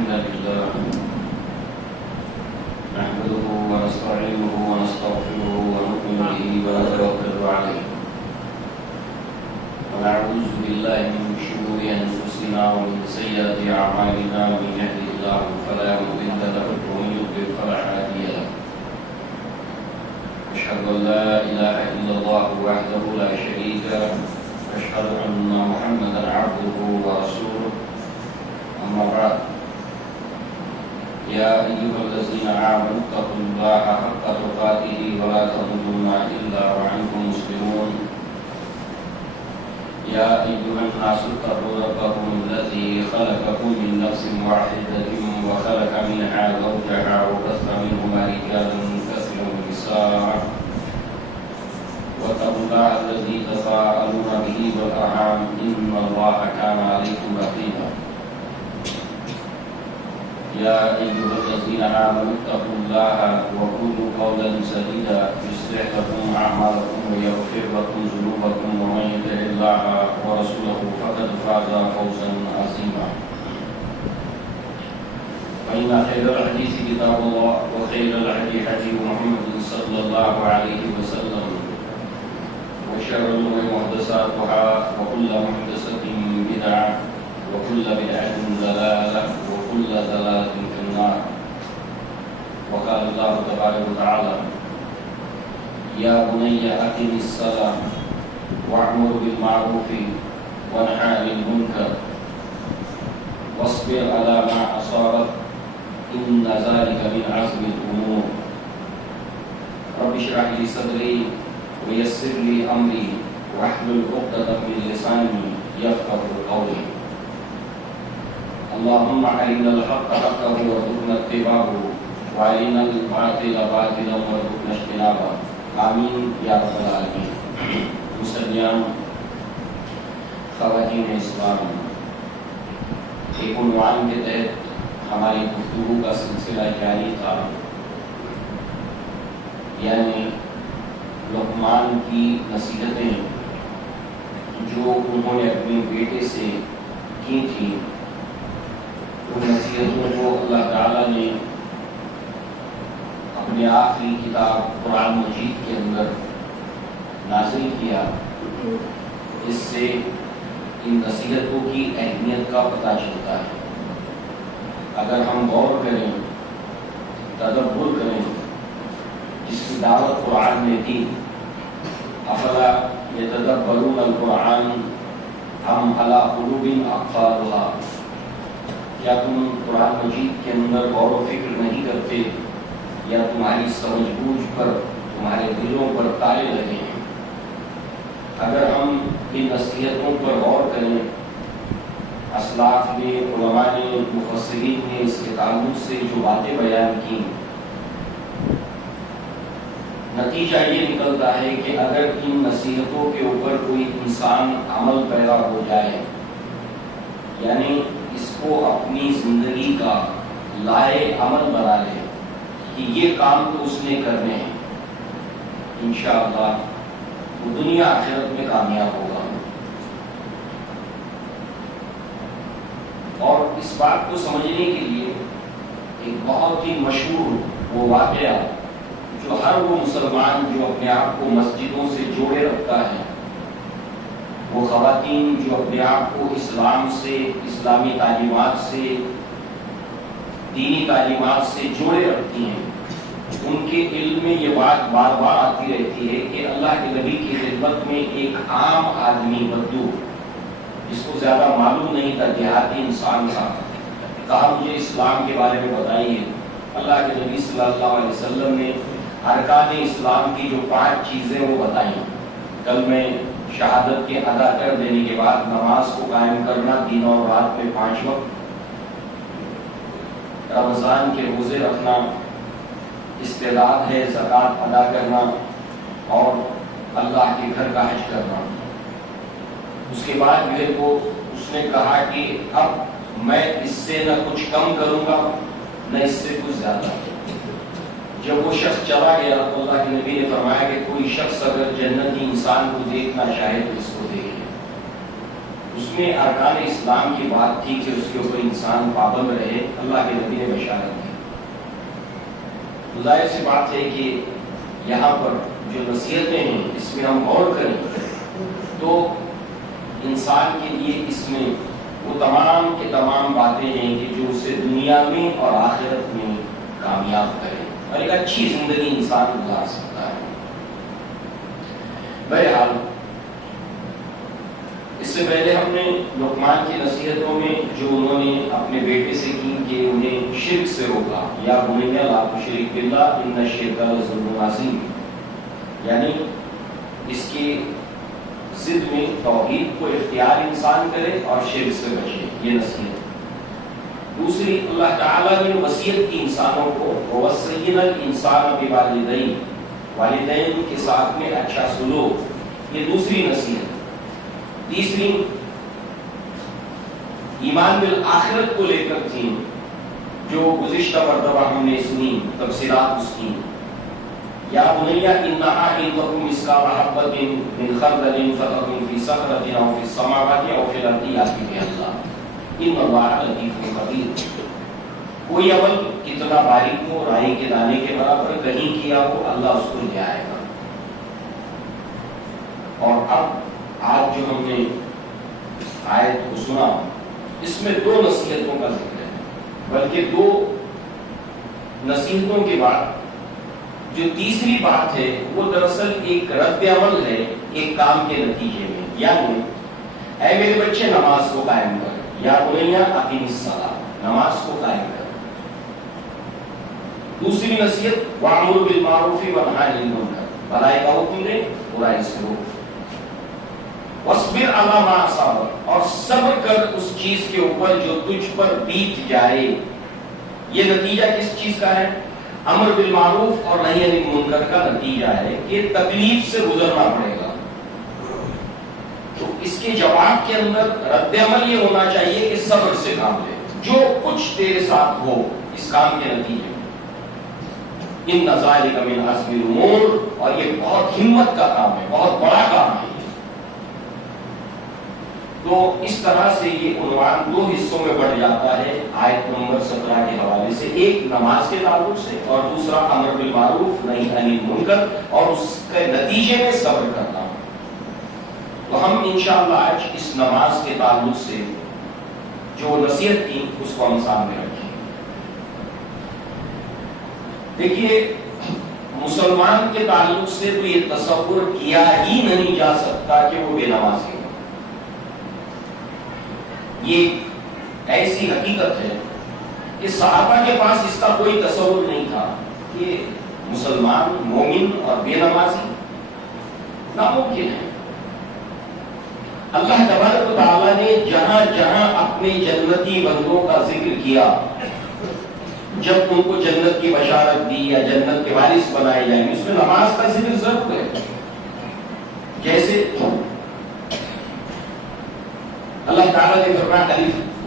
الحمد لله نحمده ونستعينه ونستغفره ونؤمن به ونتوكل عليه ونعوذ بالله من شرور أنفسنا ومن سيئات أعمالنا من يهده الله فلا مضل له ومن يضلل فلا هادي له أشهد أن لا إله إلا الله وحده لا شريك له أشهد أن محمدا عبده ورسوله أما بعد يا أيها الذين آمنوا اتقوا الله حق تقاته ولا تموتن إلا وأنتم مسلمون يا أيها الناس اتقوا ربكم الذي خلقكم من نفس واحدة وخلق منها زوجها وبث منهما رجالا كثيرا ونساء واتقوا الله الذي تساءلون به والأرحام إن الله كان عليكم رقيبا يا أيها الذين آمنوا اتقوا الله وقولوا قولا سديدا يصلح لكم أعمالكم ويغفر لكم ذنوبكم ومن يطع الله ورسوله فقد فاز فوزا عظيما فإن خير الحديث كتاب الله وخير الهدي هدي محمد صلى الله عليه وسلم وشر الأمور محدثاتها وكل محدثة بدعة وكل بدعة ضلالة وكل ضلالة في النار وقال الله تبارك وتعالى يا بني أقم الصلاة وأمر بالمعروف وانهى عن المنكر واصبر على ما أصابك إن ذلك من عزم الأمور رب اشرح لي صدري ويسر لي أمري واحلل عقدة من لساني يفقهوا قولي اللهم أرنا الحق حقا وارزقنا اتباعه وأرنا الباطل باطلا وارزقنا اجتنابه آمین یا رب العالمین۔ مسلمان خواتین اسلام، ایک عنوان کے تحت ہماری گفتگو کا سلسلہ جاری تھا، یعنی لقمان کی نصیحتیں جو انہوں نے اپنے بیٹے سے کی تھیں، ان نصیحتوں کو اللہ تعالیٰ نے اپنے آخری کتاب قرآن مجید کے اندر نازل کیا۔ اس سے ان نصیحتوں کی اہمیت کا پتہ چلتا ہے۔ اگر ہم غور کریں، تدبر کریں، جس کی دعوت قرآن نے دی، افلا یتدبرون القرآن ام علی قلوب اقفالها، کیا تم قرآن مجید کے اندر غور و فکر نہیں کرتے یا تمہاری سمجھ بوجھ پر تمہارے دلوں پر تالے لگے ہیں؟ اگر ہم ان نصیحتوں پر غور کریں، اسلاف نے، علماء نے، مفسرین نے اس کے تعلق سے جو باتیں بیان کی، نتیجہ یہ نکلتا ہے کہ اگر ان نصیحتوں کے اوپر کوئی انسان عمل پیدا ہو جائے، یعنی اس کو اپنی زندگی کا لائے عمل بنا لے کہ یہ کام تو اس نے کرنے ہیں، انشاءاللہ وہ دنیا آخرت میں کامیاب ہوگا۔ اور اس بات کو سمجھنے کے لیے ایک بہت ہی مشہور وہ واقعہ جو ہر وہ مسلمان جو اپنے آپ کو مسجدوں سے جوڑے رکھتا ہے، وہ خواتین جو اپنے آپ کو اسلام سے، اسلامی تعلیمات سے، دینی تعلیمات سے جوڑے رکھتی ہیں، ان کے علم میں یہ بات بار بار آتی رہتی ہے کہ اللہ کے نبی کی خدمت میں ایک عام آدمی بدو، جس کو زیادہ معلوم نہیں تھا، دیہاتی انسان تھا، کہا مجھے اسلام کے بارے میں بتائیے۔ اللہ کے نبی صلی اللہ علیہ وسلم نے ارکان اسلام کی جو 5 چیزیں وہ بتائیں، کلمہ شہادت کے ادا کر دینے کے بعد نماز کو قائم کرنا، دن اور رات میں 5 وقت، رمضان کے روزے رکھنا، استعداد ہے زکوٰۃ ادا کرنا، اور اللہ کے گھر کا حج کرنا۔ اس کے بعد جو ہے وہ اس نے کہا کہ اب میں اس سے نہ کچھ کم کروں گا نہ اس سے کچھ زیادہ۔ جب وہ شخص چلا گیا تو اللہ کے نبی نے فرمایا کہ کوئی شخص اگر جنتی انسان کو دیکھنا چاہے تو اس کو دیکھے۔ اس اس میں ارکان اسلام کی بات تھی کہ اس کے اوپر انسان پابند رہے، اللہ کے نبی نے بشارت دی۔ تو ظاہر سی بات ہے کہ یہاں پر جو نصیحتیں ہیں اس میں ہم غور کریں تو انسان کے لیے اس میں وہ تمام کے تمام باتیں ہیں کہ جو اسے دنیا میں اور آخرت میں کامیاب کریں اور ایک اچھی زندگی انسان گزار سکتا ہے۔ بہرحال اس سے پہلے ہم نے لقمان کی نصیحتوں میں جو انہوں نے اپنے بیٹے سے کی کہ انہیں شرک سے روکا، یا بنی لا تشرک باللہ ان الشرک لظلم عظیم، یعنی اس کی ضد میں توحید کو اختیار انسان کرے اور شرک سے بچے، یہ نصیحت۔ دوسری، اللہ تعالیٰ نے وصیت کی انسانوں کو وَوَصَّيْنَا الْإِنسَانَ بِوَالِدَيْهِ، والدین کے ساتھ میں اچھا سلوک، یہ دوسری نصیحت۔ تیسری، ایمان بالآخرت کو لے کر تھی جو گزشتہ مرتبہ ہم نے سنی تفسیرات اس کی، یا بنی انہا ان تکن مثقال حبۃ من خردل فتکن فی صخرۃ او فی السماوات او فی الارض یأتی بها اللہ ان اللہ لطیف خبیر۔ کوئی عمل کتنا باریک ہو، رائی کے دانے کے برابر کہیں کیا ہو، اللہ اس کو لے آئے گا۔ اور اب آج جو ہم نے آیت کو سنا اس میں دو نصیحتوں کا ذکر ہے، بلکہ دو نصیحتوں کے بعد جو تیسری بات ہے وہ دراصل ایک رد عمل ہے ایک کام کے نتیجے میں، یعنی اے میرے بچے نماز کو قائم کر، یا بنی اقیم الصلاۃ، نماز کو قائم کر۔ دوسری نصیحت وَأْمُرْ بِالْمَعْرُوفِ وَانْهَ عَنِ الْمُنکَرِ، بھلائی کا حکم دے، برائی سے روک۔ وَاصْبِرْ عَلَىٰ مَا أَصَابَكَ، اور صبر کر اس چیز کے اوپر جو تجھ پر بیت جائے۔ یہ نتیجہ کس چیز کا ہے؟ امر بالمعروف اور نہی عن المنکر کا نتیجہ ہے کہ تکلیف سے گزرنا پڑے گا۔ تو اس کے جواب کے اندر رد عمل یہ ہونا چاہیے کہ صبر سے کام لے، جو کچھ تیرے ساتھ ہو اس کام کے نتیجے میں۔ ان ذالک من عزم الامور، اور یہ بہت ہمت کا کام ہے، بہت بڑا کام ہے۔ تو اس طرح سے یہ عنوان دو حصوں میں بڑھ جاتا ہے آیت نمبر 17 کے حوالے سے، ایک نماز کے تعلق سے اور دوسرا امر بالمعروف نہی عن المنکر اور اس کے نتیجے میں صبر کرنا۔ تو ہم انشاءاللہ آج اس نماز کے تعلق سے جو نصیحت کی اس کو ہم سامنے رکھیں۔ دیکھیے، مسلمان کے تعلق سے تو یہ تصور کیا ہی نہیں جا سکتا کہ وہ بے نمازی ہو۔ یہ ایسی حقیقت ہے کہ صحابہ کے پاس اس کا کوئی تصور نہیں تھا کہ مسلمان مومن اور بے نمازی ناممکن ہے۔ اللہ تبارک و تعالیٰ نے جہاں جہاں اپنے جنتی بندوں کا ذکر کیا، جب ان کو جنت کی بشارت دی یا جنت کے وارث بنائے جائیں گے، اس میں نماز کا ذکر ضرور ہے۔ جیسے اللہ تعالیٰ نے فرمایا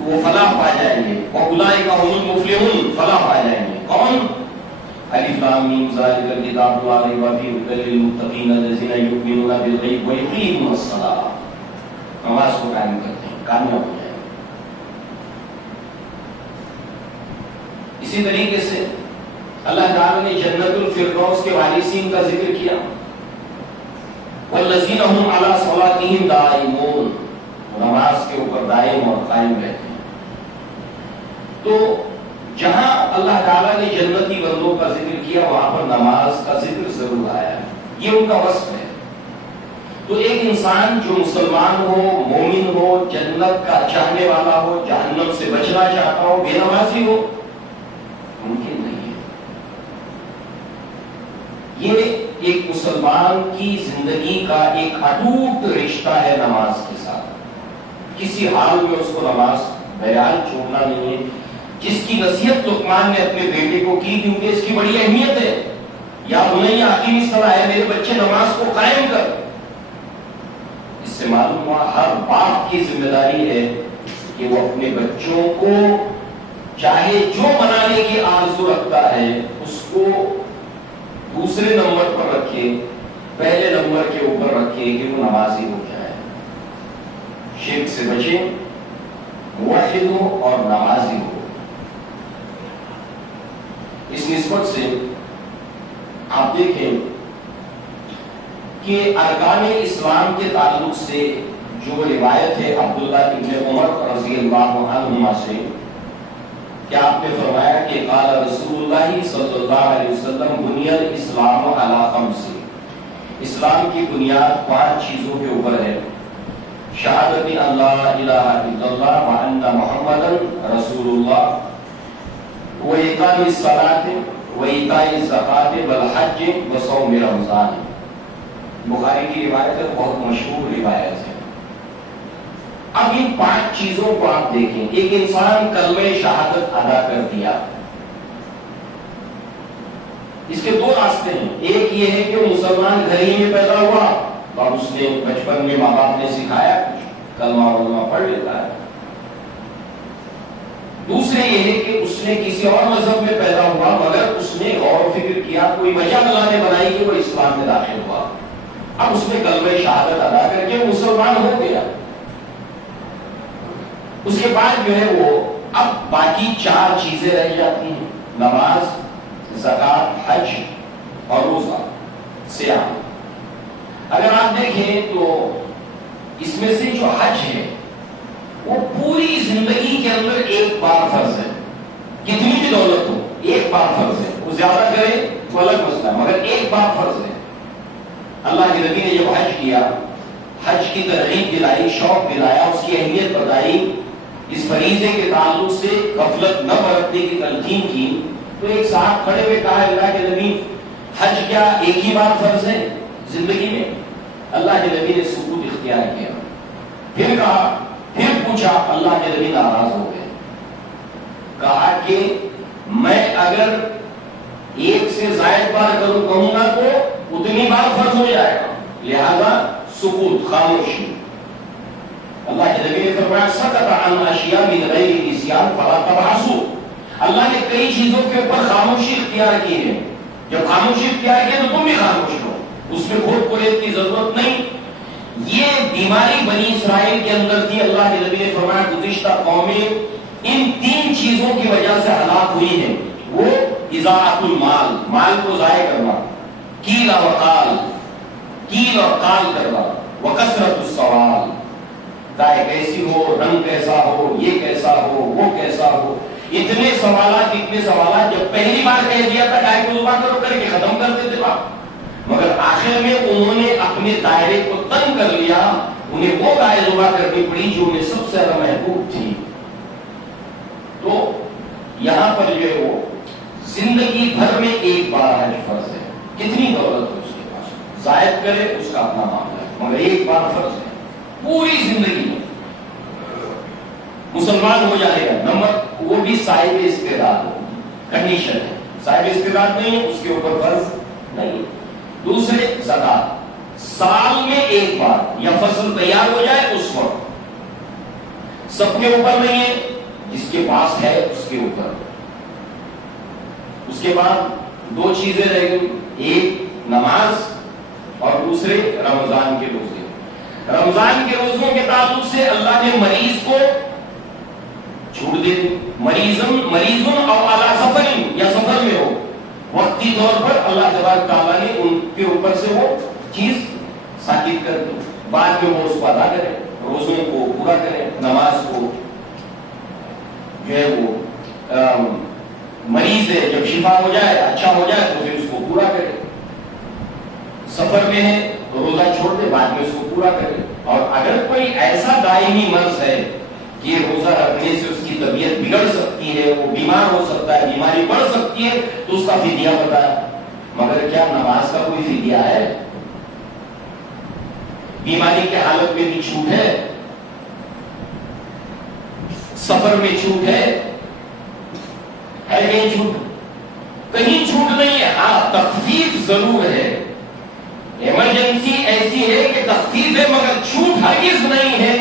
وہ فلاح پا جائیں گے، وَأُولَٰئِكَ هُمُ الْمُفْلِحُونَ، فلاح پا جائیں گے۔ کون؟ الف لام میم ذالک الکتاب لا ریب فیہ ھدی للمتقین الذین یؤمنون بالغیب ویقیمون الصلاۃ، نماز کو قائم کرتے ہیں، کامیاب ہو جائیں گے۔ اسی طریقے سے اللہ تعالیٰ نے جنت الفردوس کے وارثین کا ذکر کیا، والذین هم علی صلاتهم دائمون، نماز کے اوپر دائم اور قائم رہتے ہیں۔ تو جہاں اللہ تعالیٰ نے جنتی بندوں کا ذکر کیا وہاں پر نماز کا ذکر ضرور آیا ہے، یہ ان کا وصف ہے۔ تو ایک انسان جو مسلمان ہو، مومن ہو، جنت کا چاہنے والا ہو، جہنم سے بچنا چاہتا ہو، بے نمازی ہو، ممکن نہیں ہے۔ یہ ایک مسلمان کی زندگی کا ایک اٹوٹ رشتہ ہے نماز کے ساتھ، کسی حال میں اس کو نماز بہرحال چھوڑنا نہیں ہے، جس کی نصیحت لقمان نے اپنے بیٹے کو کی کیونکہ اس کی بڑی اہمیت ہے۔ یا بنی اقیم الصلاۃ، ہے میرے بچے نماز کو قائم کر۔ اس سے معلوم ہوا ہر باپ کی ذمہ داری ہے کہ وہ اپنے بچوں کو چاہے جو بنانے کی آرزو رکھتا ہے اس کو دوسرے نمبر پر رکھے، پہلے نمبر کے اوپر رکھے کہ وہ نمازی ہو جائے۔ شرک سے بچیں، موحد ہو اور نمازی ہو۔ اس نسبت سے آپ دیکھیں کہ ارکان اسلام کے تعلق سے جو روایت ہے عبداللہ ابن عمر رضی اللہ عنہما سے، کہ آپ نے فرمایا کہ قال رسول اللہ صلی اللہ علیہ وسلم بنی الاسلام علی خمس، اسلام کی بنیاد 5 چیزوں کے اوپر ہے: شہادت اللہ الہ الا اللہ وان محمدا رسول اللہ، وإقام الصلاة وإیتاء الزکاة والحج وصوم رمضان۔ بخاری کی روایت ہے، بہت مشہور روایت ہے۔ اب ان 5 چیزوں کو آپ دیکھیں، ایک انسان کلمہ شہادت ادا کر دیا، اس کے 2 راستے ہیں۔ ایک یہ ہے کہ وہ مسلمان گھر ہی میں پیدا ہوا اور اس نے بچپن میں ماں باپ نے سکھایا، کلمہ ولمہ پڑھ لیتا ہے۔ دوسرے یہ ہے کہ اس نے کسی اور مذہب میں پیدا ہوا مگر اس نے غور و فکر کیا، کوئی وجہ اللہ نے بنائی کہ وہ اسلام میں داخل ہوا، اب اس نے کلمہ شہادت ادا کر کے مسلمان ہو گیا۔ اس کے بعد جو ہے وہ اب باقی 4 چیزیں رہ جاتی ہیں: نماز، زکوٰۃ، حج اور روزہ، صیام۔ اگر آپ دیکھیں تو اس میں سے جو حج ہے وہ پوری زندگی کے اندر ایک بار فرض ہے، کتنی بھی دولت ہو ایک بار فرض ہے، وہ زیادہ کرے تو الگ مسئلہ ہے، مگر ایک بار فرض ہے۔ اللہ کے نبی نے جب حج کیا، حج کی ترغیب دلائی، شوق دلایا، اس کی اہمیت بتائی، اس فریضے کے تعلق سے غفلت نہ برتنے کی تلقین کی، تو ایک صاحب کھڑے ہوئے کہا، اللہ کے نبی حج کیا ایک ہی بار فرض ہے زندگی میں؟ اللہ کے نبی نے سکوت اختیار کیا، پھر کہا، پھر پوچھا، اللہ کے نبی ناراض ہو گئے، کہا کہ میں اگر ایک سے زائد بار کہوں گا تو اتنی بار فرض ہو جائے گا، لہذا سکوت، خاموشی۔ اللہ کے نبی نے فرمایا سکت عن اشیاء من غیر نسیان فلا تبعثوا، اللہ نے کئی چیزوں کے اوپر خاموشی اختیار کی ہے، جب خاموشی اختیار کی تو تم بھی خاموش ہو، اس میں کھوٹ پھریب کی ضرورت نہیں۔ یہ بیماری بنی اسرائیل کے اندر تھی، اللہ کے نبی نے فرمایا گزشتہ قومیں ان 3 چیزوں کی وجہ سے ہلاک ہوئی ہیں، وہ اضاعت المال، مال کو ضائع کرنا، کیل اور قال کرنا، وکثرت السوال، دائیں کیسی ہو، رنگ کیسا ہو، یہ کیسا ہو، وہ کیسا ہو، اتنے سوالات جب پہلی بار کہہ دیا تھا ڈائریکٹ زبان کرو کر کے ختم کر دیتے بات، مگر آخر میں انہوں نے اپنے دائرے کو تنگ کر لیا، انہیں وہ دائرے زبان کرنی پڑی جو انہیں سب سے زیادہ محبوب تھی۔ تو یہاں پر جو ہے وہ زندگی بھر میں ایک بار حج فرض ہے، کتنی دولت ہو اس کے پاس، زائد کرے اس کا اپنا معاملہ ہے، مگر ایک بار فرض ہے پوری زندگی میں۔ مسلمان ہو جائے گا، نمبر وہ بھی صاحب استعداد ہو، کنڈیشن ہے، صاحب استعداد نہیں ہے اس کے اوپر فرض نہیں۔ دوسرے زکات، سال میں ایک بار، یا فصل تیار ہو جائے اس وقت، سب کے اوپر نہیں ہے، جس کے پاس ہے اس کے اوپر۔ اس کے بعد 2 چیزیں رہ گئی، ایک نماز اور دوسرے رمضان کے روزے۔ رمضان کے روزوں کے تعلق سے اللہ نے مریض کو چھوٹ دے دی، مریضن او علی سفر، یا سفر میں ہو، وقتی طور پر اللہ تبارک تعالیٰ نے ان کے اوپر سے وہ چیز ساکت کر دی، بعد میں وہ اس کو ادا کرے، روزوں کو پورا کرے، نماز کو جو ہے وہ مریض ہے جب شفا ہو جائے، اچھا ہو جائے تو پھر اس کو پورا کرے، سفر میں ہے تو روزہ چھوڑ دے، بعد میں اس کو پورا کرے۔ اور اگر کوئی ایسا دائمی مرض ہے کہ روزہ رکھنے سے اس کی طبیعت بگڑ سکتی ہے، وہ بیمار ہو سکتا ہے، بیماری بڑھ سکتی ہے، تو اس کا فدیہ بتایا، مگر کیا نماز کا کوئی فدیہ ہے؟ بیماری کے حالت میں بھی چھوٹ ہے، سفر میں چھوٹ ہے کہیں چھوٹ؟ کہیں چھوٹ نہیں ہے، ہاں تخفیف ضرور ہے، ایمرجنسی ایسی ہے کہ تخفیف ہے مگر چھوٹ ہرگز نہیں ہے۔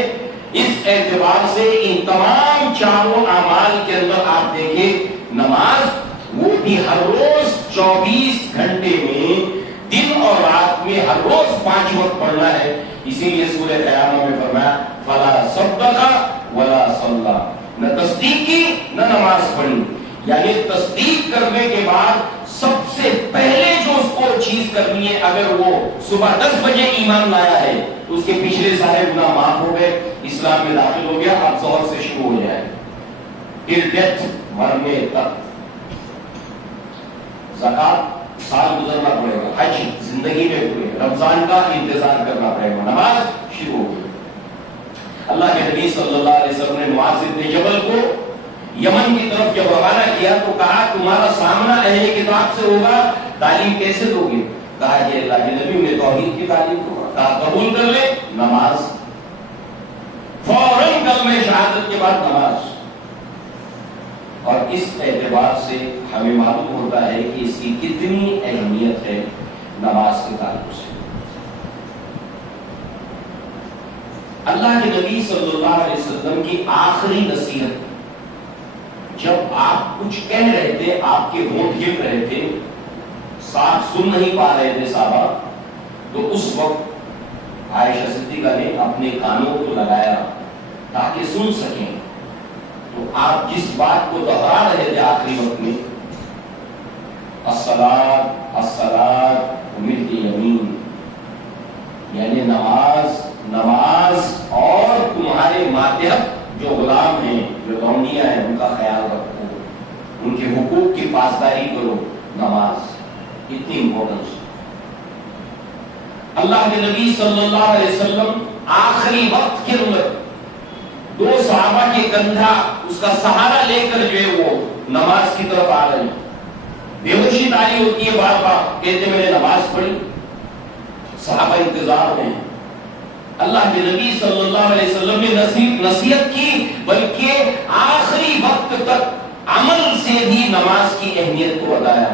اس اعتبار سے ان تمام 4 اعمال کے اندر آپ دیکھیں، نماز وہ بھی ہر روز 24 گھنٹے میں، دن اور رات میں ہر روز 5 وقت پڑھنا ہے، اسی لیے سورہ قیامہ میں فرمایا فَلَا نماز پڑھی، یعنی تصدیق کرنے کے بعد سب سے پہلے جو اس کو چیز کرنی ہے، اگر وہ صبح 10 بجے ایمان لایا ہے تو اس کے پچھلے سارے گناہ معاف ہو گئے، اسلام میں داخل ہو گیا، اب ظہر سے شروع ہو جائے ٹل ڈیتھ، مرنے تک۔ زکات سال گزرنا پڑے گا، حج زندگی میں ہوئے، رمضان کا انتظار کرنا پڑے گا، نماز شروع ہو گئی۔ اللہ کے نبی صلی اللہ علیہ وسلم نے معاذ بن جبل کو یمن کی طرف جب روانہ کیا تو کہا تمہارا سامنا اہل کتاب سے ہوگا، تعلیم کیسے دو گے؟ کہا کہ اللہ کے نبی میں توحید کی تعلیم دوں گا۔ کہا قبول کر لے، نماز، فوراً کلمہ شہادت کے بعد نماز۔ اور اس اعتبار سے ہمیں معلوم ہوتا ہے کہ اس کی کتنی اہمیت ہے نماز کے تعلق سے۔ اللہ کے نبی صلی اللہ علیہ وسلم کی آخری نصیحت، جب آپ کچھ کہہ رہے تھے، آپ کے ہونٹ ہل رہے تھے، صاف سن نہیں پا رہے تھے صحابہ، تو اس وقت عائشہ صدیقہ نے اپنے کانوں کو لگایا تاکہ سن سکیں۔ تو آپ جس بات کو دہرا رہے تھے آخری وقت میں، الصلاۃ الصلاۃ ملک یمین، یعنی نماز نماز، اور تمہارے ماتحت جو غلام ہیں، جو لونڈیاں ہیں، ان کا خیال رکھو، ان کے حقوق کی پاسداری کرو، نماز اتنی امپورٹنس۔ اللہ کے نبی صلی اللہ علیہ وسلم آخری وقت کے اندر 2 صحابہ کے کندھا، اس کا سہارا لے کر جو ہے وہ نماز کی طرف آ رہے ہیں، بے ہوشی تاری ہوتی ہے، بار بار کہتے میں نے نماز پڑھی، صحابہ انتظار میں ہیں۔ اللہ کے نبی صلی اللہ علیہ وسلم نے نصیحت کی، بلکہ آخری وقت تک عمل سے بھی نماز کی اہمیت کو بتایا۔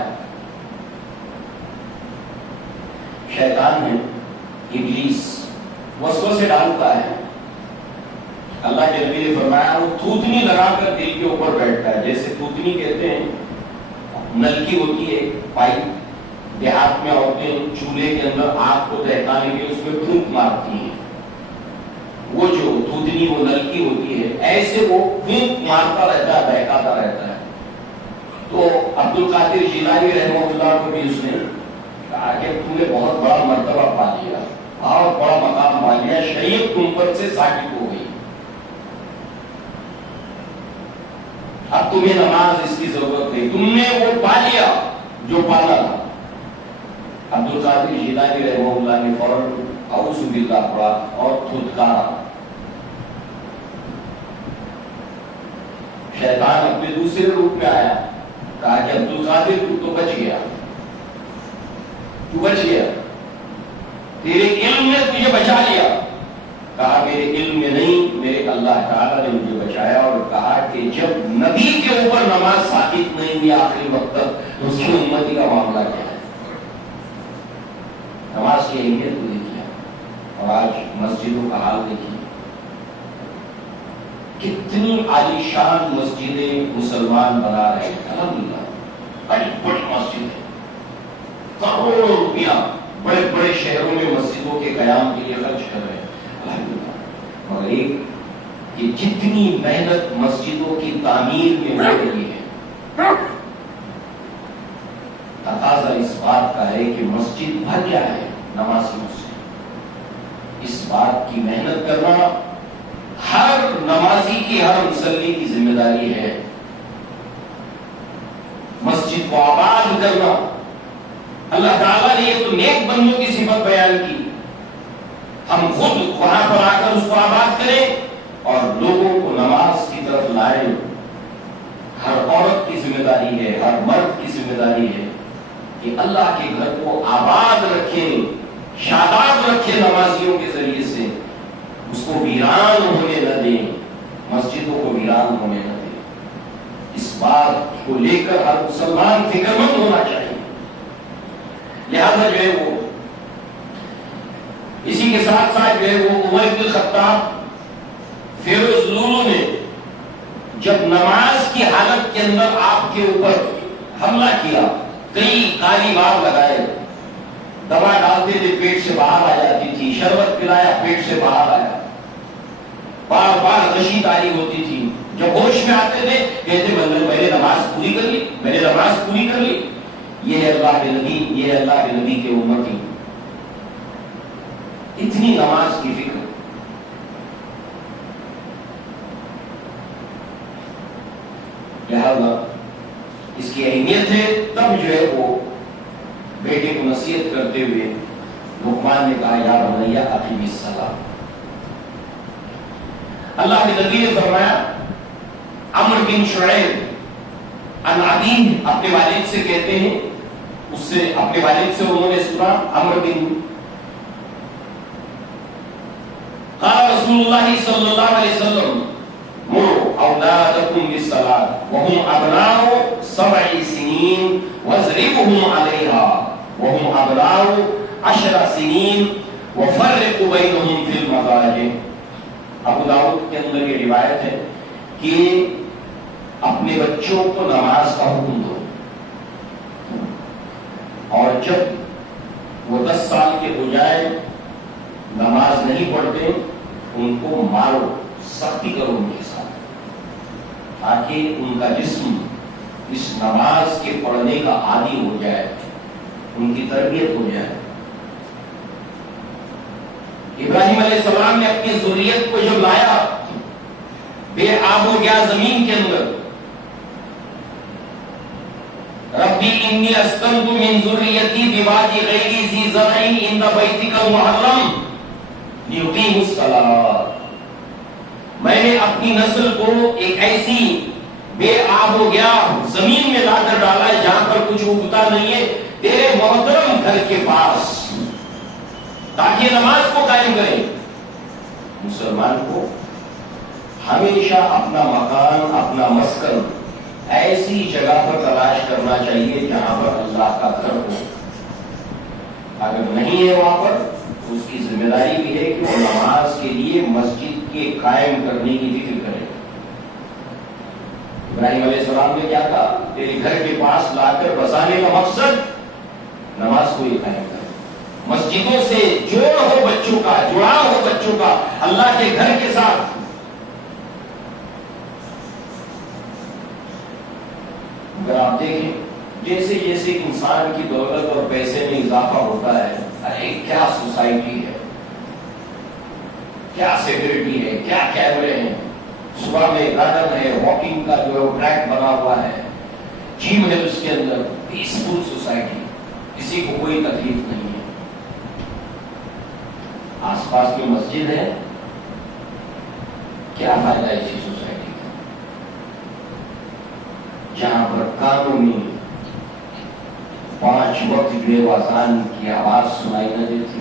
شیطان ہے، ابلیس وسوسے ڈالتا ہے۔ اللہ کے نبی نے فرمایا وہ تھوتنی لگا کر دل کے اوپر بیٹھتا ہے، جیسے تھوتنی کہتے ہیں نلکی ہوتی ہے، پائپ، دیہات میں عورتیں چولہے کے اندر آگ کو دہکانے کے اس میں پھونک مارتی ہیں، وہ جو تھوتنی وہ نلکی ہوتی ہے، ایسے وہ پھونک مارتا رہتا ہے، بہکاتا رہتا ہے۔ تو عبد القادر جیلانی رحمہ اللہ کو بھی اس نے کہا کہ تم نے بہت بڑا مرتبہ پا لیا، بہت بڑا مقام پا لیا، شریعت تم پر سے ثابت ہو گئی، اب تمہیں نماز اس کی ضرورت نہیں، تم نے وہ پا لیا جو پانا تھا۔ عبد القادر جیلانی رحمہ اللہ نے فوراً اعوذ باللہ پڑھا اور دھتکارا۔ شیطان اپنے دوسرے روپ میں آیا، کہا کہ عبد القادر تو بچ گیا، تو بچ گیا، تیرے علم نے تجھے بچا لیا۔ کہا میرے علم میں نہیں، میرے اللہ تعالیٰ نے مجھے بچایا۔ اور کہا کہ جب نبی کے اوپر نماز ثابت نہیں ہوئی آخری وقت تک، تو اس کی امتی کا معاملہ کیا ہے؟ نماز کی اہمیت کو دیکھیے، اور آج مسجدوں کا حال دیکھیے، کتنی عالیشان مسجدیں مسلمان بنا رہے ہیں، الحمدللہ، بڑی بڑی مسجدیں، کروڑوں روپیہ بڑے بڑے شہروں میں مسجدوں کے قیام کے لیے خرچ کر رہے ہیں، الحمدللہ۔ مگر ایک کہ جتنی محنت مسجدوں کی تعمیر میں ہو رہی ہے، تقاضا اس بات کا ہے کہ مسجد بھر گیا ہے نمازیوں سے۔ اس بات کی محنت کرنا ہر نمازی کی، ہر مصلی کی ذمہ داری ہے۔ مسجد کو آباد کرنا، اللہ تعالیٰ نے یہ تو نیک بندوں کی صفت بیان کی، ہم خود وہاں پر آ کر اس کو آباد کریں اور لوگوں کو نماز کی طرف لائیں۔ ہر عورت کی ذمہ داری ہے، ہر مرد کی ذمہ داری ہے کہ اللہ کے گھر کو آباد رکھیں، شاداب رکھیں نمازیوں کے ذریعے سے، اس کو ویران ہونے نہ دیں، مسجدوں کو ویران ہونے نہ دیں۔ اس بات کو لے کر ہر مسلمان فکر مند ہونا چاہیے۔ لہذا جو ہے وہ اسی کے ساتھ ساتھ جو ہے وہ عمر بن الخطاب فیروز لولو نے جب نماز کی حالت کے اندر آپ کے اوپر حملہ کیا، کئی کالی بار لگائے، دوا ڈالتے تھے پیٹ سے باہر آ جاتی تھی، شربت پلایا پیٹ سے باہر آیا، بار بار غشی تاری ہوتی تھی، جب ہوش میں آتے تھے کہتے میں نے نماز پوری کر لی، میں نے نماز پوری کر لی. یہ ہے اللہ کے نبی، یہ ہے اللہ کے نبی کے امتی. اتنی نماز کی فکر. لہذا اس کی اہمیت ہے. تب جو ہے وہ بیٹے کو نصیحت کرتے ہوئے لقمان نے کہا یا بنیا اقیم الصلاۃ. اللہ کے نبی نے فرمایا عمرو بن شعیب عن ابیہ اپنے والد سے کہتے ہیں، اس سے اپنے والد سے انہوں نے سنا عمرو بن قال رسول اللہ صلی اللہ علیہ وسلم مروا اولادکم بالصلاۃ وهم ابناء 7 سنین واضربوهم علیها وهم ابناء 10 سنین وفرقوا بینهم فی المضاجع. ابو داؤد کے اندر یہ روایت ہے کہ اپنے بچوں کو نماز کا حکم دو، اور جب وہ 10 سال کے ہو جائے نماز نہیں پڑھتے ان کو مارو، سختی کرو ان کے ساتھ، تاکہ ان کا جسم اس نماز کے پڑھنے کا عادی ہو جائے، ان کی تربیت ہو جائے. ابراہیم علیہ السلام نے اپنی ذریت کو جب لایا بے آب و گیا زمین کے اندر، ربی انی اسکنت من ذریتی بواد غیر ذی زرع عند بیتک المحرم لیقیموا الصلاۃ. میں نے اپنی نسل کو ایک ایسی بے آب و گیا زمین میں لا کر ڈالا ہے جہاں پر کچھ اگتا نہیں ہے، تیرے محترم گھر کے پاس، تاکہ نماز کو قائم کریں. مسلمان کو ہمیشہ اپنا مکان، اپنا مسکن ایسی جگہ پر تلاش کرنا چاہیے جہاں پر اللہ کا گھر ہو. اگر نہیں ہے وہاں پر تو اس کی ذمہ داری بھی ہے کہ وہ نماز کے لیے مسجد کے قائم کرنے کی فکر کرے. ابراہیم علیہ السلام نے کیا کہا؟ تیرے گھر کے پاس لا کر بسانے کا مقصد نماز کو ہی قائم کرے. مسجدوں سے جوڑ ہو بچوں کا، جڑاؤ ہو بچوں کا اللہ کے گھر کے ساتھ. اگر آپ دیکھیں جیسے جیسے انسان کی دولت اور پیسے میں اضافہ ہوتا ہے، ارے کیا سوسائٹی ہے، کیا سیکورٹی ہے، کیا کیمرے ہیں، صبح میں گارڈن ہے، واکنگ کا جو ہے ٹریک بنا ہوا ہے، جم ہے اس کے اندر، پیسفل سوسائٹی، کسی کو کوئی تکلیف نہیں ہے. آس پاس میں مسجد ہے، کیا فائدہ ہے اسی سوسائٹی کا جہاں پر قانونی 5 وقت جو ہے اذان کی آواز سنائی نہ دیتی.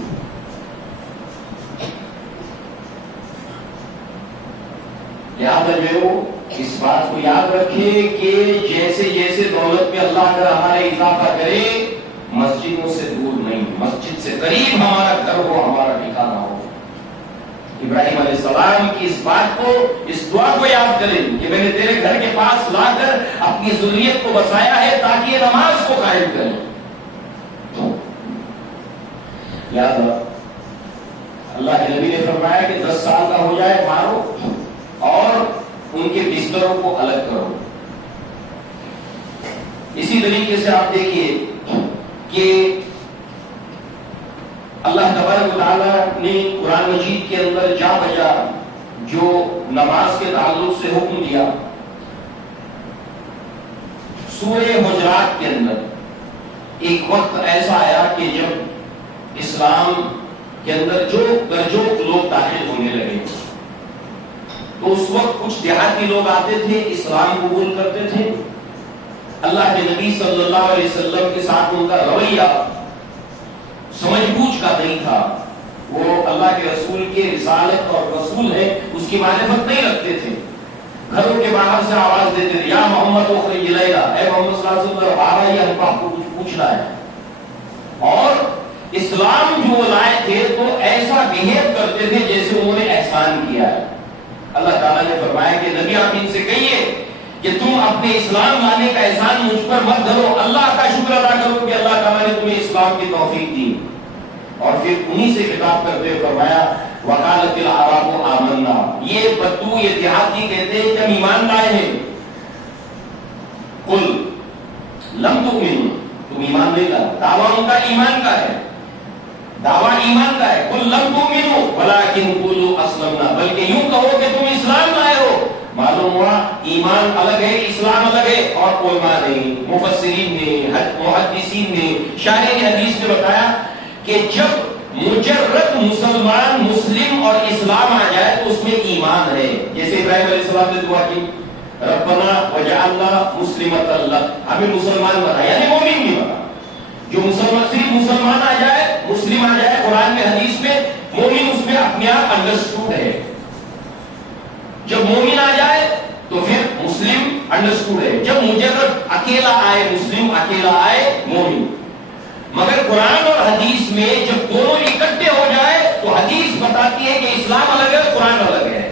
لہٰذا جو ہے اس بات کو یاد رکھے کہ جیسے جیسے دولت میں اللہ کا ہمارے اضافہ کرے، مسجدوں سے دور نہیں، مسجد سے قریب ہمارا گھر ہو، ہمارا ٹھکانہ ہو. ابراہیم علیہ السلام کی اس بات کو، اس دعا کو یاد کریں کہ میں نے تیرے گھر کے پاس لا کر اپنی ذریت کو بسایا ہے تاکہ یہ نماز کو قائم کریں. لہذا اللہ کے نبی نے فرمایا کہ 10 سال کا ہو جائے مارو اور ان کے بستروں کو الگ کرو. اسی طریقے سے آپ دیکھیے کہ اللہ تبارک و تعالیٰ نے قرآن مجید کے اندر جا بجا جو نماز کے تعلق سے حکم دیا. سورہ حجرات کے اندر ایک وقت ایسا آیا کہ جب اسلام کے اندر جو درجوں لوگ داخل ہونے لگے تو اس وقت کچھ دیہاتی لوگ آتے تھے، اسلام قبول کرتے تھے. اللہ کے نبی صلی اللہ علیہ وسلم کے ساتھ ان کا رویہ سمجھ بوجھ کا نہیں تھا. وہ اللہ کے رسول کے رسالت اور رسول ہے اس کی معرفت نہیں رکھتے تھے. گھروں کے باہر سے آواز دیتے تھے یا محمد اخرج الینا، اے محمد صلی اللہ علیہ وسلم باہر ہی ہم کو کچھ پوچھنا ہے. اور اسلام جو لائے تھے تو ایسا بہیو کرتے تھے جیسے انہوں نے احسان کیا ہے. اللہ تعالیٰ نے فرمایا کہ نبی آپ ان سے کہیے کہ تم اپنے اسلام لانے کا احسان مجھ پر مت دھرو، اللہ کا شکر ادا کرو کہ اللہ تعالیٰ نے تمہیں اسلام کی توفیق دی. اور پھر انہی سے خطاب کرتے ہوئے فرمایا وقالت العرب آمنا، یہ بدو یہ دیہاتی کہتے ہیں کہ ہم ایمان لائے ہیں. قل لم تؤمنوا، تم ایمان نہیں لائے. دعویٰ ان کا ایمان کا ہے، دعویٰ ایمان کا ہے. قل لم تؤمنوا ولکن قولوا اسلمنا، بلکہ یوں کہو کہ تم اسلام لائے ہو. معلوم ہوا ایمان الگ ہے، اسلام الگ ہے. اور علماء نے، مفسرین نے، محدثین نے، شارح حدیث نے بتایا کہ جب مجرد مسلمان مسلم اور اسلام آ جائے تو اس میں ایمان ہے. جیسے ابراہیم علیہ السلام نے دعا کی ربنا وجعلنا مسلمۃ لک، ہمیں مسلمان بنا، یعنی مومن نہیں بنا. جو مسلمان صرف مسلمان آ جائے، مسلم آ جائے، قرآن میں حدیث میں مومن اس میں اپنے آپ انڈرسٹوڈ ہے. جب مومن آ جائے تو پھر مسلم انڈرسٹوڈ ہے. جب مجرد اکیلا آئے مسلم، اکیلا آئے مومن. مگر قرآن اور حدیث میں جب دونوں اکٹھے ہو جائے تو حدیث بتاتی ہے کہ اسلام الگ ہے، قرآن الگ ہے.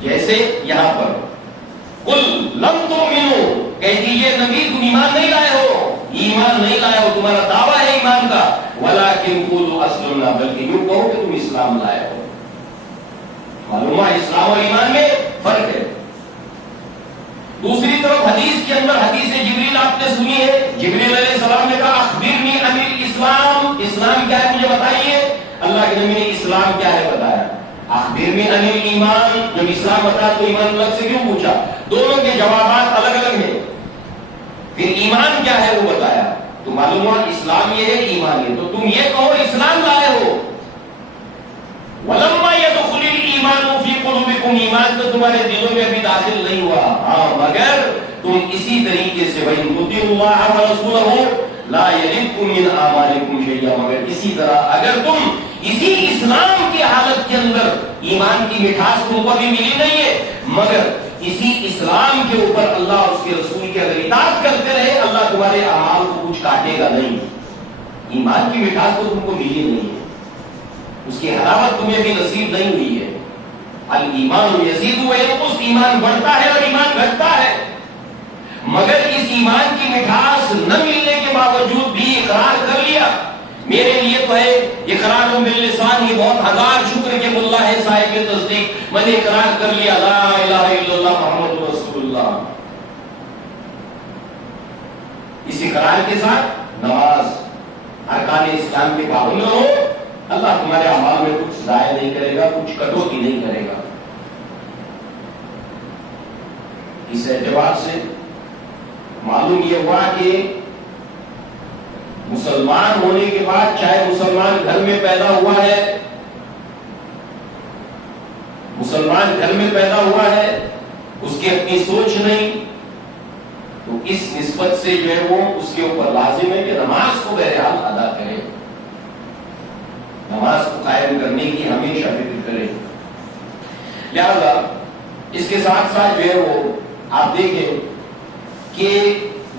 جیسے یہاں پر قل لم تؤمنوا، کہہ دیجئے نبی تم ایمان نہیں لائے ہو، ایمان نہیں لائے ہو، تمہارا دعویٰ ہے ایمان کا. ولکن قولوا اسلمنا، بلکہ یوں کہو کہ تم اسلام لائے ہو. معلوم ہے اسلام اور ایمان میں فرق ہے. دوسری طرف حدیث کے اندر حدیث جبریل آپ نے سنی ہے. جبریل علیہ السلام نے کہا اخبرنی عن الاسلام، اسلام کیا ہے مجھے بتائیے. اللہ کے نبی نے اسلام کیا ہے بتایا. اخبرنی عن الایمان، جب اسلام بتایا تو ایمان الگ سے کیوں پوچھا؟ دونوں کے جوابات الگ الگ ہیں. پھر ایمان کیا ہے وہ بتایا. تو معلوم ہوا اسلام یہ ہے، ایمان یہ. تو تم یہ کہو اسلام لائے ہو. ولما يدخل الايمان في قلوبكم، ایمان تو تمہارے دلوں میں ابھی داخل نہیں ہوا. ہاں مگر تم اسی طریقے سے وَإِن تُطِيعُوا اللَّهَ وَرَسُولَهُ لَا يَلِدْكُم مِّنْ أَعْمَالِكُمْ شَيْئًا، مگر اسی طرح اگر تم اسی اسلام کی حالت کے اندر، ایمان کی مٹھاس تم کو ابھی ملی نہیں ہے، مگر اسی اسلام کے اوپر اللہ اور اس کے رسول کی اگر اطاعت کرتے رہے، اللہ تمہارے اعمال کو کچھ کاٹے گا نہیں. ایمان کی مٹھاس تو تم کو ملی نہیں ہے، اس کی حلاوت تمہیں بھی نصیب نہیں ہوئی ہے. الایمان یزید و ینقص، ایمان بڑھتا ہے اور ایمان گھٹتا ہے. مگر اس ایمان کی مٹھاس نہ ملنے کے باوجود بھی اقرار کر لیا. میرے لیے تو ہے اقرار باللسان ہی بہت، ہزار شکر کے ملا ہے صاحب تصدیق. میں نے اقرار کر لیا لا الہ الا اللہ محمد رسول اللہ. اس اقرار کے ساتھ نماز، ارکان اسلام کے پابند رہو، اللہ تمہارے اعمال میں کچھ ضائع نہیں کرے گا، کچھ کٹوتی نہیں کرے گا. اس اعتبار سے معلوم یہ ہوا کہ مسلمان ہونے کے بعد، چاہے مسلمان گھر میں پیدا ہوا ہے، مسلمان گھر میں پیدا ہوا ہے، اس کی اپنی سوچ نہیں، تو اس نسبت سے جو ہے وہ اس کے اوپر لازم ہے کہ نماز کو بہرحال ادا کرے، نماز کو قائم کرنے کی ہمیشہ فکر کرے. لہذا اس کے ساتھ ساتھ جو ہے وہ آپ دیکھیں کہ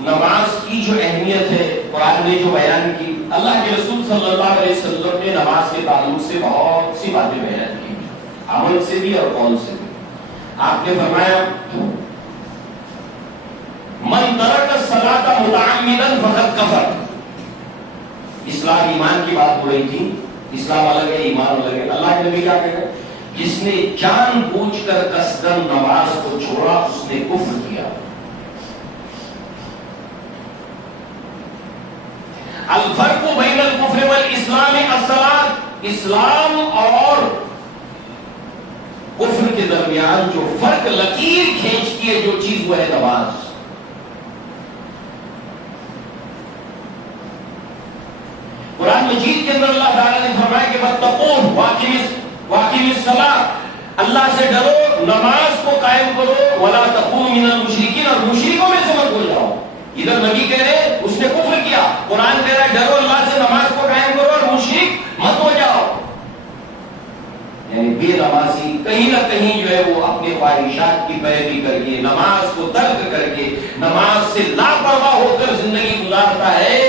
نماز کی جو اہمیت ہے قرآن نے جو بیان کی، اللہ کے رسول صلی اللہ علیہ وسلم نے نماز کے تعلق سے بہت سی باتیں بیان کی، عمل سے بھی اور قول سے بھی. آپ نے فرمایا من ترک الصلاۃ متعمدا فقد کفر. اسلام ایمان کی بات ہو رہی تھی، اسلام الگ ہے، ایمان الگ ہے. اللہ کے نبی کیا کہتے ہیں؟ جس نے جان بوجھ کر قصدن نماز کو چھوڑا اس نے کفر کیا. الفرق بین الکفر والاسلام الصلاۃ، اسلام اور کفر کے درمیان جو فرق لکیر کھینچتی ہے جو چیز وہ ہے نماز. قرآن مجید کے اندر اللہ تعالیٰ نے فرمایا کہ واتقون واقم الصلاۃ، اللہ سے ڈرو، نماز کو قائم کرو، ولا تکونوا من المشرکین، اور مشرکوں میں سے مت ہو جاؤ. ادھر نبی کہہ رہے اس نے کفر کیا، قرآن کہہ رہا ہے ڈرو اللہ سے، نماز کو قائم کرو اور مشرک مت ہو جاؤ. یعنی بے نمازی کہیں نہ کہیں جو ہے وہ اپنے خواہشات کی پیروی کر کے، نماز کو ترک کر کے، نماز سے لاپرواہ ہو کر زندگی گزارتا ہے،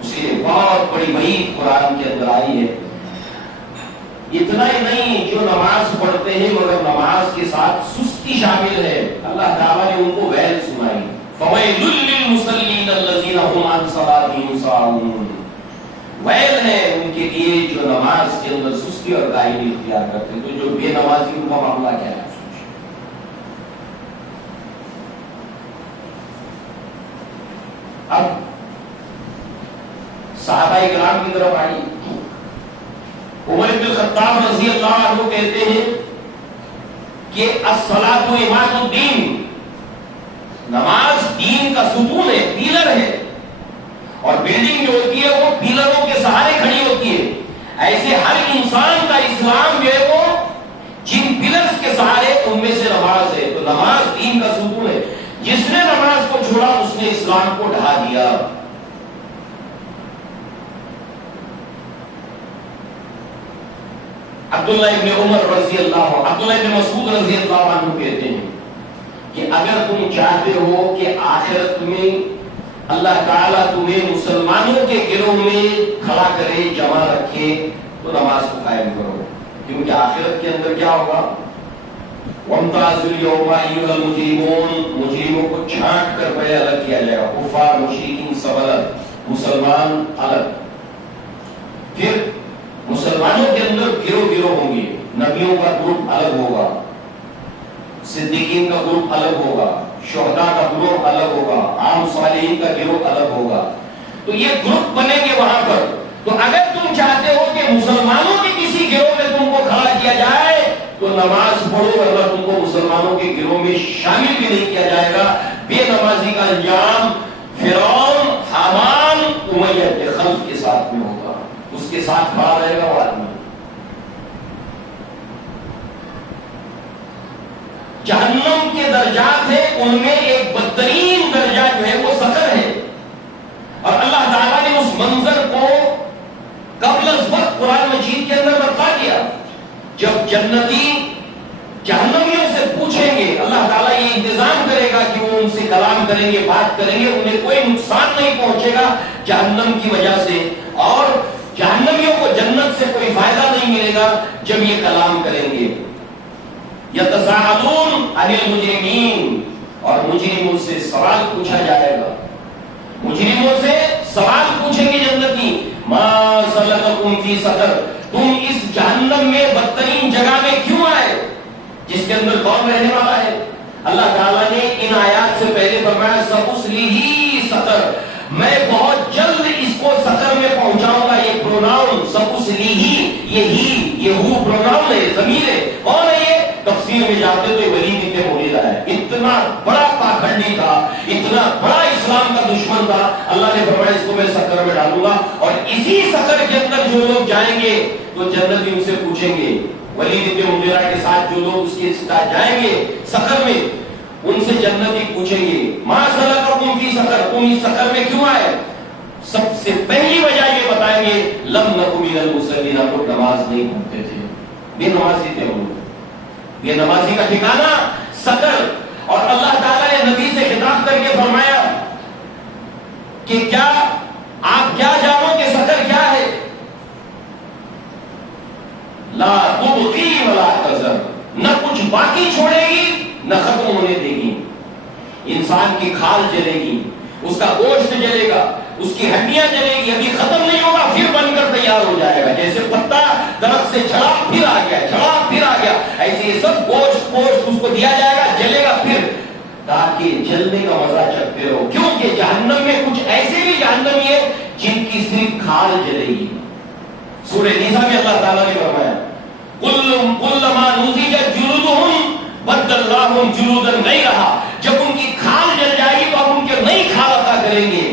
اسے بہت بڑی وعید قرآن کے اندر آئی ہے. اتنا ہی نہیں، جو نماز پڑھتے ہیں مگر نماز کے ساتھ سستی شامل ہے، اللہ تعالیٰ نے ان کو ویل سنائی، فَوَيْلٌ لِّلْمُصَلِّينَ الَّذِينَ هُمْ عَنْ صَلَاتِهِمْ سَاهُونَ. ویل ہے ان کے لیے جو نماز کے اندر سستی سستی اور کاہلی اختیار کرتے ہیں. تو جو بے نمازی ان کا معاملہ کیا ہے؟ اب صحابہ کرام کی طرف آئی. عمر بن الخطاب رضی اللہ عنہ کہتے ہیں کہ الصلاۃ عماد الدین، نماز دین کا ستون ہے، پیلر ہے، اور بلڈنگ جو ہوتی ہے وہ پیلروں کے سہارے کھڑی ہوتی ہے. ایسے ہر انسان کا اسلام جو ہے وہ جن پیلرز کے سہارے ان میں سے نماز ہے. تو نماز دین کا ستون ہے. جس نے نماز کو چھوڑا اس نے اسلام کو ڈھا دیا. عبداللہ ابن عمر رضی اللہ عنہ، عبداللہ ابن مسعود رضی اللہ عنہ کہتے ہیں کہ اگر تم چاہتے ہو کہ آخرت میں اللہ تعالیٰ تمہیں مسلمانوں کے گروہ میں کھڑا کرے، جمع رکھے، تو نماز کو قائم کرو. کیونکہ آخرت کے اندر کیا ہوگا؟ وَامْتَازُوا الْيَوْمَ أَيُّهَا الْمُجْرِمُونَ، مجرموں کو چھانٹ کر پہلے الگ کیا جائے گا. کفار مشرکین سب الگ، مسلمان الگ. پھر مسلمانوں کے اندر گروہ گروہ ہوں گے. نبیوں کا گروپ الگ ہوگا، صدیقین کا گروپ الگ ہوگا، شہداء کا گروپ الگ ہوگا، عام صالحین کا گروہ الگ ہوگا. تو یہ گروپ بنیں گے وہاں پر. تو اگر تم چاہتے ہو کہ مسلمانوں کے کسی گروہ میں تم کو کھڑا کیا جائے تو نماز پڑھو، ورنہ تم کو مسلمانوں کے گروہ میں شامل بھی نہیں کیا جائے گا. بے نمازی کا انجام فرعون، حامان، امیہ بن خلف کے ساتھ میں ہوگا. اس کے ساتھ کھڑا رہے گا وہ آدمی. جہنم کے درجات ہیں، ان میں ایک بدترین درجہ جو ہے وہ سقر ہے. اور اللہ تعالیٰ نے اس منظر کو قبل از وقت قرآن مجید کے اندر بتا دیا. جب جنتی جہنمیوں سے پوچھیں گے، اللہ تعالیٰ یہ انتظام کرے گا کہ وہ ان سے کلام کریں گے، بات کریں گے، انہیں کوئی نقصان نہیں پہنچے گا جہنم کی وجہ سے، اور جہنمیوں کو جنت سے کوئی فائدہ نہیں ملے گا جب یہ کلام کریں گے. یتساءلون عن المجرمین، اور مجرموں سے سوال پوچھا جائے گا. مجرموں سے سوال پوچھیں گے جنتی، ما سلککم فی سقر، تم اس جہنم میں بدترین جگہ میں کیوں آئے، جس کے اندر کون رہنے والا ہے؟ اللہ تعالیٰ نے ان آیات سے پہلے فرمایا سأصلہ سقر، میں بہت جلد اس کو سقر میں پہنچاؤں گا. یہ پروناؤن سأصلہ، یہ ہو پروناؤن ہے، ضمیر ہے. کون ہے یہ؟ تفسیر میں جاتے تو ولید ابن مغیرہ ہے. اتنا بڑا پاکھنڈی تھا، اتنا بڑا اسلام کا دشمن تھا. اللہ نے فرمایا اس کو میں سقر میں ڈالوں گا، اور اسی سقر کے اندر جو لوگ جائیں گے تو جنتی ان سے پوچھیں گے، ولید ابن مغیرہ کے ساتھ جو لوگ اس کے ساتھ جائیں گے سقر میں، ان سے جنتی پوچھیں گے ما سلککم فی سقر، تم اس سقر میں کیوں آئے؟ سب سے پہلی وجہ یہ بتائیں گے لم نک من المصلین، ہم لوگ نماز نہیں پڑھتے تھے، بے نمازی تھے ہم لوگ. یہ نمازی کا ٹھکانہ سقر. اور اللہ تعالیٰ نے نبی سے خطاب کر کے فرمایا کہ کیا آپ کیا جانو کہ سقر کیا ہے؟ لا تبقی ولا تذر، نہ کچھ باقی چھوڑے گی نہ ختم ہونے دے گی. انسان کی کھال جلے گی، اس کا گوشت جلے گا، اس کی ہڈیاں جلے گی، ابھی ختم نہیں ہوگا، پھر بن کر تیار ہو جائے گا. جیسے پتا درخت سے جھڑا پھر آ گیا، جھڑا پھر آ گیا، ایسے یہ سب گوشت اس کو دیا جائے گا، جلے گا پھر، تاکہ جلنے کا مزہ چکھتے رہو. کیونکہ جہنم میں کچھ ایسے بھی جہنمی ہے جن کی صرف کھال جلے گی. سورہ نساء میں اللہ تعالیٰ نے فرمایا کلما نضجت جلودہم بدلناہم جلودا غیرہا، جب ان کی کھال جل جائے گی تو ہم ان کے نئی کھال عطا کریں گے.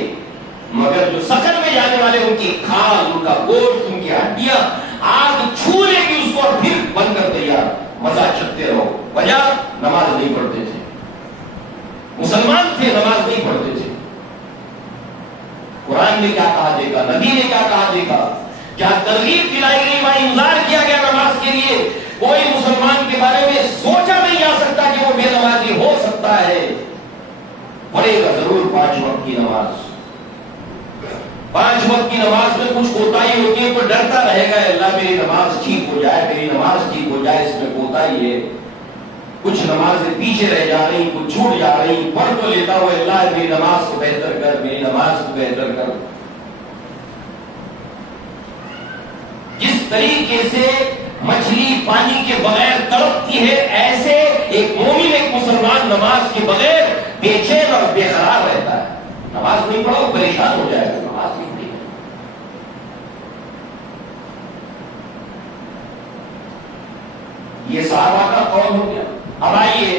مگر جو سقر میں جانے والے ان کی کھال، ان کا گوشت، ان کی ہڈیاں آگ چھو لے گی اس کو، اور پھر بن کر تیار، مزہ چکھتے رہو. وجہ نماز نہیں پڑھتے تھے، مسلمان تھے نماز نہیں پڑھتے تھے. قرآن نے کیا کہا دیکھا، نبی نے کیا کہا دیکھا، کیا ترغیب دلائی گئی، وہاں انذار کیا گیا نماز کے لیے. کوئی مسلمان کے بارے میں سوچا نہیں جا سکتا کہ وہ بے نمازی ہو سکتا ہے. پڑھے گا ضرور 5 وقت کی نماز. 5 وقت کی نماز میں کچھ کوتاہی ہوتی ہے تو ڈرتا رہے گا اللہ میری نماز ٹھیک ہو جائے، میری نماز ٹھیک ہو جائے، اس میں کوتاہی ہے. کچھ نمازیں پیچھے رہ جا رہی، کچھ چھوٹ جا رہی، پڑھ تو لیتا ہوں اللہ میری نماز کو بہتر کر، میری نماز کو بہتر کر. جس طریقے سے مچھلی پانی کے بغیر تڑپتی ہے، ایسے ایک مومن، ایک مسلمان نماز کے بغیر بے چین اور بے قرار رہتا ہے۔ نماز نہیں پڑھو پریشان ہو جائے گا، نماز نہیں پڑھی۔ یہ صحابہ کا قول ہو گیا۔ اب آئیے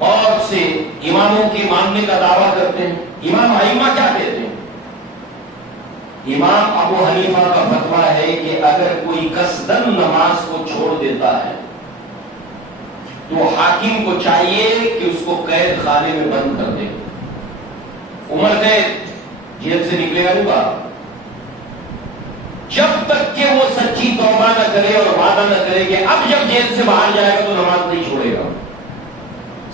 اور سے اماموں کے ماننے کا دعویٰ کرتے ہیں۔ امام ائمہ کیا کہتے ہیں؟ امام ابو حنیفہ کا فتویٰ ہے کہ اگر کوئی قصدن نماز کو چھوڑ دیتا ہے تو حاکم کو چاہیے کہ اس کو قید خانے میں بند کر دے۔ عمر قید، جیل سے نکلے گا نہیں باہر، جب تک کہ وہ سچی توبہ نہ کرے اور وعدہ نہ کرے کہ اب جب جیل سے باہر جائے گا تو نماز نہیں چھوڑے گا۔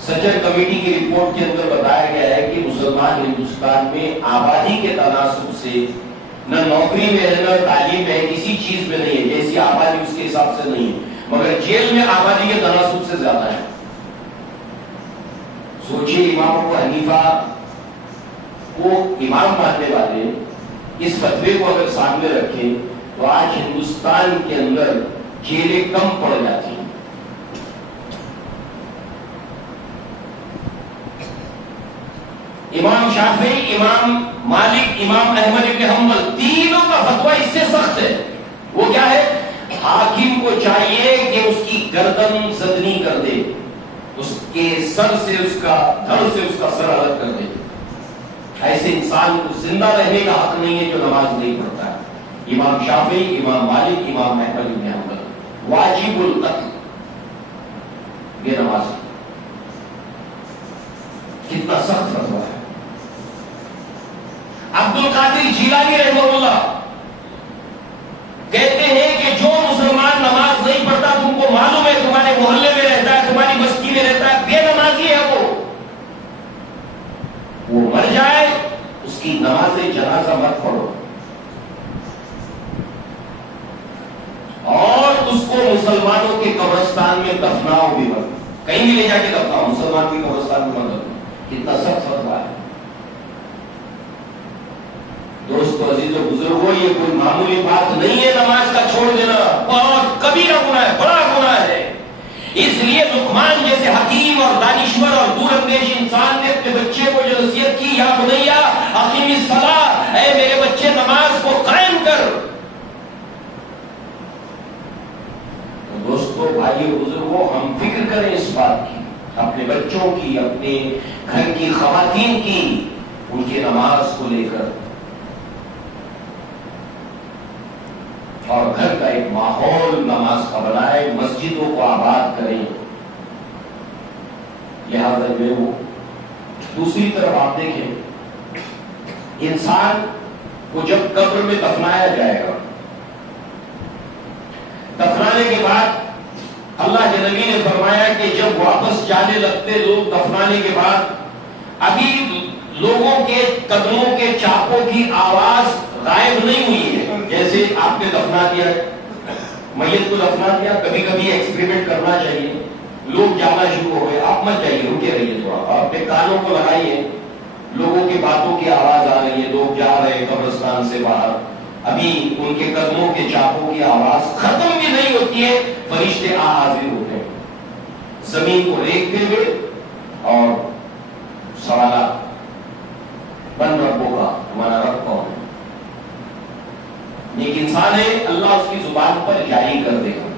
سچر کمیٹی کی رپورٹ کے اندر بتایا گیا ہے کہ مسلمان ہندوستان میں آبادی کے تناسب سے نہ نوکری میں ہے، نہ تعلیم میں ہے، کسی چیز میں نہیں ہے، جیسی آبادی اس کے حساب سے نہیں ہے، مگر جیل میں آبادی کے تناسب سے زیادہ ہے۔ سوچئے امام ابو حنیفہ کو امام ماننے والے اس فتوے کو اگر سامنے رکھیں تو آج ہندوستان کے اندر جیلیں کم پڑ جاتی ہیں۔ امام شافعی، امام مالک، امام احمد بن حنبل، تینوں کا فتویٰ اس سے سخت ہے۔ وہ کیا ہے؟ حاکم کو چاہیے کہ اس کی گردن زدنی کر دے، اس کے سر سے، اس کا دھڑ سے اس کا سر الگ کر دے۔ ایسے انسان کو زندہ رہنے کا حق نہیں ہے جو نماز نہیں پڑھتا ہے۔ امام شافعی، امام مالک، امام احمد بن حنبل، واجب القتل یہ نماز۔ کتنا سخت فتویٰ ہے۔ عبد القادر جیلانی رحمہ اللہ کہتے ہیں کہ جو مسلمان نماز نہیں پڑھتا، تم کو معلوم ہے تمہارے محلے میں رہتا ہے، تمہاری بستی میں رہتا ہے، بے نمازی ہے، وہ مر جائے اس کی نماز جنازہ مت پڑھو اور اس کو مسلمانوں کے قبرستان میں دفناؤ بھی مت، کہیں بھی لے جا کے دفناؤ، مسلمان کے قبرستان میں مت دفناؤ۔ کتنا سخت فتویٰ ہے۔ دوستو، عزیز و بزرگوں، یہ کوئی معمولی بات نہیں ہے نماز کا چھوڑ دینا، بہت کبیرہ گناہ ہے، بڑا گناہ ہے۔ اس لیے لقمان جیسے حکیم اور دانشور اور دور اندیش انسان نے اپنے بچے کو جو نصیحت کی، یا بنیا اقیم الصلاۃ، اے میرے بچے نماز کو قائم کر۔ تو دوستو، بھائیو، بزرگوں، ہم فکر کریں اس بات کی، اپنے بچوں کی، اپنے گھر کی خواتین کی، ان کی نماز کو لے کر، اور گھر کا ایک ماحول نماز کا بنائے، مسجدوں کو آباد کریں۔ لہذا جو وہ دوسری طرف آپ دیکھیں، انسان کو جب قبر میں دفنایا جائے گا، دفنانے کے بعد اللہ کے نبی نے فرمایا کہ جب واپس جانے لگتے لوگ دفنانے کے بعد، ابھی لوگوں کے قدموں کے چاپوں کی آواز غائب نہیں ہوئی ہے۔ جیسے آپ نے دفنا دیا، میت کو دفنا دیا، کبھی کبھی ایکسپریمنٹ کرنا چاہیے، لوگ جانا شروع ہو گئے، آپ مت جائیے، رکے رہیے تھوڑا، اور اپنے کانوں کو لگائیے، لوگوں کی باتوں کی آواز آ رہی ہے، لوگ جا رہے ہیں قبرستان سے باہر، ابھی ان کے قدموں کے چاپوں کی آواز ختم بھی نہیں ہوتی ہے، فرشتے حاضر ہوتے ہیں زمین کو ریکھتے ہوئے، اور سوالات، من ربوں کا، ہمارا رب کون ہے؟ ایک انسان ہے، اللہ اس کی زبان پر جاری کر دے گا۔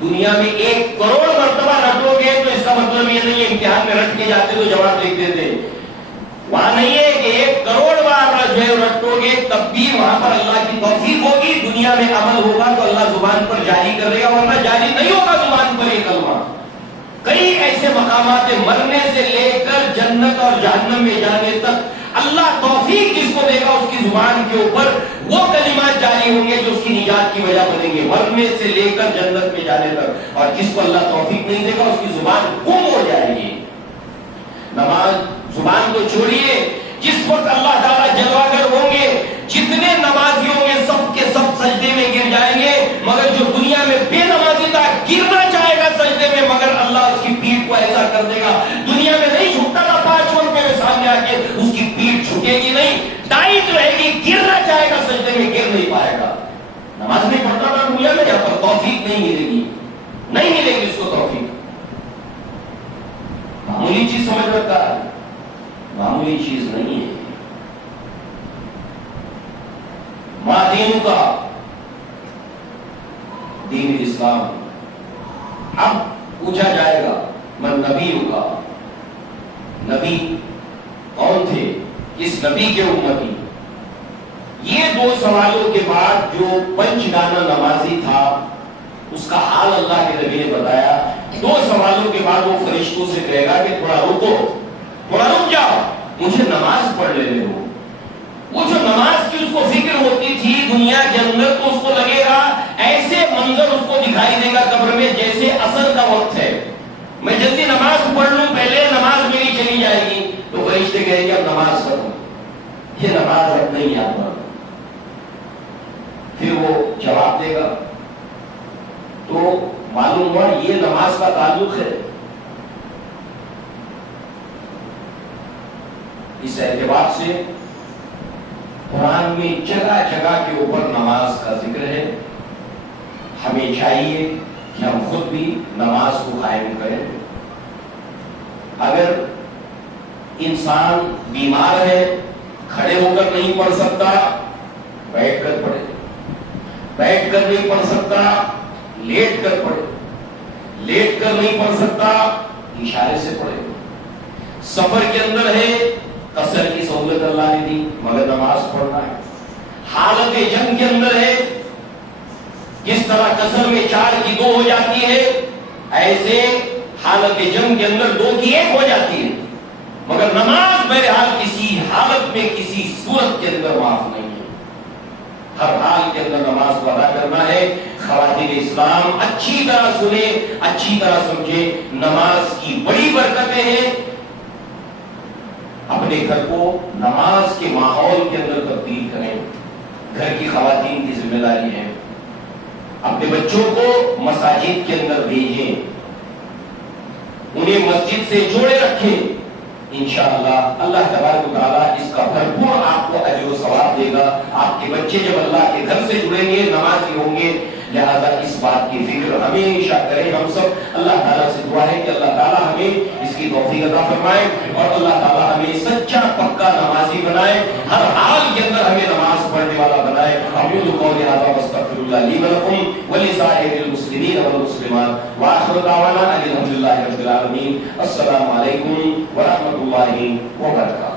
دنیا میں 1 کروڑ مرتبہ رٹو گے تو اس کا مطلب یہ نہیں ہے امتحان میں رٹ کے جاتے تو جواب لکھ دیتے، وہاں نہیں ہے کہ 1 کروڑ بار جو ہے رٹو گے تب بھی وہاں پر اللہ کی توفیق ہوگی، دنیا میں عمل ہوگا تو اللہ زبان پر جاری کر دے گا، ورنہ جاری نہیں ہوگا زبان پر یہ کلمہ۔ کئی ایسے مقامات ہیں، مرنے سے لے کر جنت اور جہنم میں جانے تک اللہ توفیق جس کو دے گا اس کی زبان کے اوپر وہ کلمات جاری ہوں گے جو اس کی نجات کی وجہ بنیں گے، مرنے سے لے کر جنت میں جانے تک۔ اور جس کو اللہ توفیق نہیں دے گا اس کی زبان گم ہو جائے گی۔ نماز زبان کو چھوڑیے، جس وقت اللہ تعالیٰ جلوہ گر ہوں گے، جتنے نمازی ہوں گے سب کے سب سجدے میں گر جائیں گے، مگر جو دنیا میں بے نمازی تھا گرنا چاہے گا سجدے میں، مگر اللہ اس کی پیٹھ کو ایسا کر دے گا، دنیا میں نہیں جھکتا تھا 5 وقت میرے سامنے آ کے، اس کی پیٹھ جھکے گی نہیں، ٹائٹ رہے گی، گرنا چاہے گا سجدے میں گر نہیں پائے گا۔ نماز نہیں پڑھتا تھا دنیا دنیا میں یہاں پر توفیق نہیں ملے گی، نہیں ملے گی اس کو توفیق. معمولی چیز سمجھ رکھتا ہے، معمولی چیز نہیں ہے. ما دین کا دین اسلام. اب پوچھا جائے گا من نبی کا، نبی کون تھے، کس نبی کے امتی؟ یہ دو سوالوں کے بعد جو پنچ گانا نمازی تھا اس کا حال اللہ کے نبی نے بتایا. دو سوالوں کے بعد وہ فرشتوں سے کہے گا کہ تھوڑا رکو، تھوڑا رک جاؤ، مجھے نماز پڑھ لینے دو. وہ جو نماز کی اس کو فکر ہوتی تھی دنیا کے اندر، تو اس کو لگے گا ایسے منظر اس کو دکھائی دے گا قبر میں جیسے اثر کا وقت ہے، میں جلدی نماز پڑھ لوں، پہلے نماز میری چلی جائے گی. تو فرشتے کہیں گے اب نماز کرو، یہ نماز اب نہیں یاد پڑ. پھر وہ جواب دے گا. تو معلوم ہوا یہ نماز کا تعلق ہے. اس اعتبار سے قرآن میں جگہ جگہ کے اوپر نماز کا ذکر ہے. ہمیں چاہیے کہ ہم خود بھی نماز کو قائم کریں. اگر انسان بیمار ہے، کھڑے ہو کر نہیں پڑھ سکتا، بیٹھ کر پڑھے. بیٹھ کر نہیں پڑھ سکتا، لیٹ کر پڑھے. لیٹ کر نہیں پڑھ سکتا، اشارے سے پڑھے. سفر کے اندر ہے، قصر کی سہولت اللہ نے دی، مگر نماز پڑھنا ہے. حالت جنگ کے اندر ہے، جس طرح قصر میں 4 کی 2 ہو جاتی ہے، ایسے حالت جنگ کے اندر 2 کی 1 ہو جاتی ہے. مگر نماز بہرحال کسی حالت میں کسی صورت کے اندر معاف نہیں ہے. ہر حال کے اندر نماز کو ادا کرنا ہے. خواتین اسلام اچھی طرح سنیں، اچھی طرح سمجھیں، نماز کی بڑی برکتیں ہیں. اپنے گھر کو نماز کے ماحول کے اندر تبدیل کریں. گھر کی خواتین کی ذمہ داری ہے. اپنے بچوں کو مساجد کے اندر بھیجیں، انہیں مسجد سے جوڑے رکھیں. انشاءاللہ اللہ تبارک و تعالیٰ اس کا بھرپور آپ کو اجر و ثواب دے گا. آپ کے بچے جب اللہ کے گھر سے جڑیں گے، نمازی ہوں گے. لہذا اس بات کی فکر ہمیشہ کریں. ہم سب اللہ تعالیٰ سے دعا ہے کہ اللہ تعالیٰ ہمیں اس کی توفیق عطا فرمائے اور اللہ تعالیٰ ہمیں سچا پکا نمازی بنائے. ہر حال کے اندر ہمیں نماز پڑھنے والا بنائے. اقول قولی ھذا واستغفر اللہ لی ولکم ولسائر المسلمین والمسلمات وآخر دعوانا ان الحمد للہ رب العالمین. السلام علیکم ورحمۃ اللہ وبرکاتہ.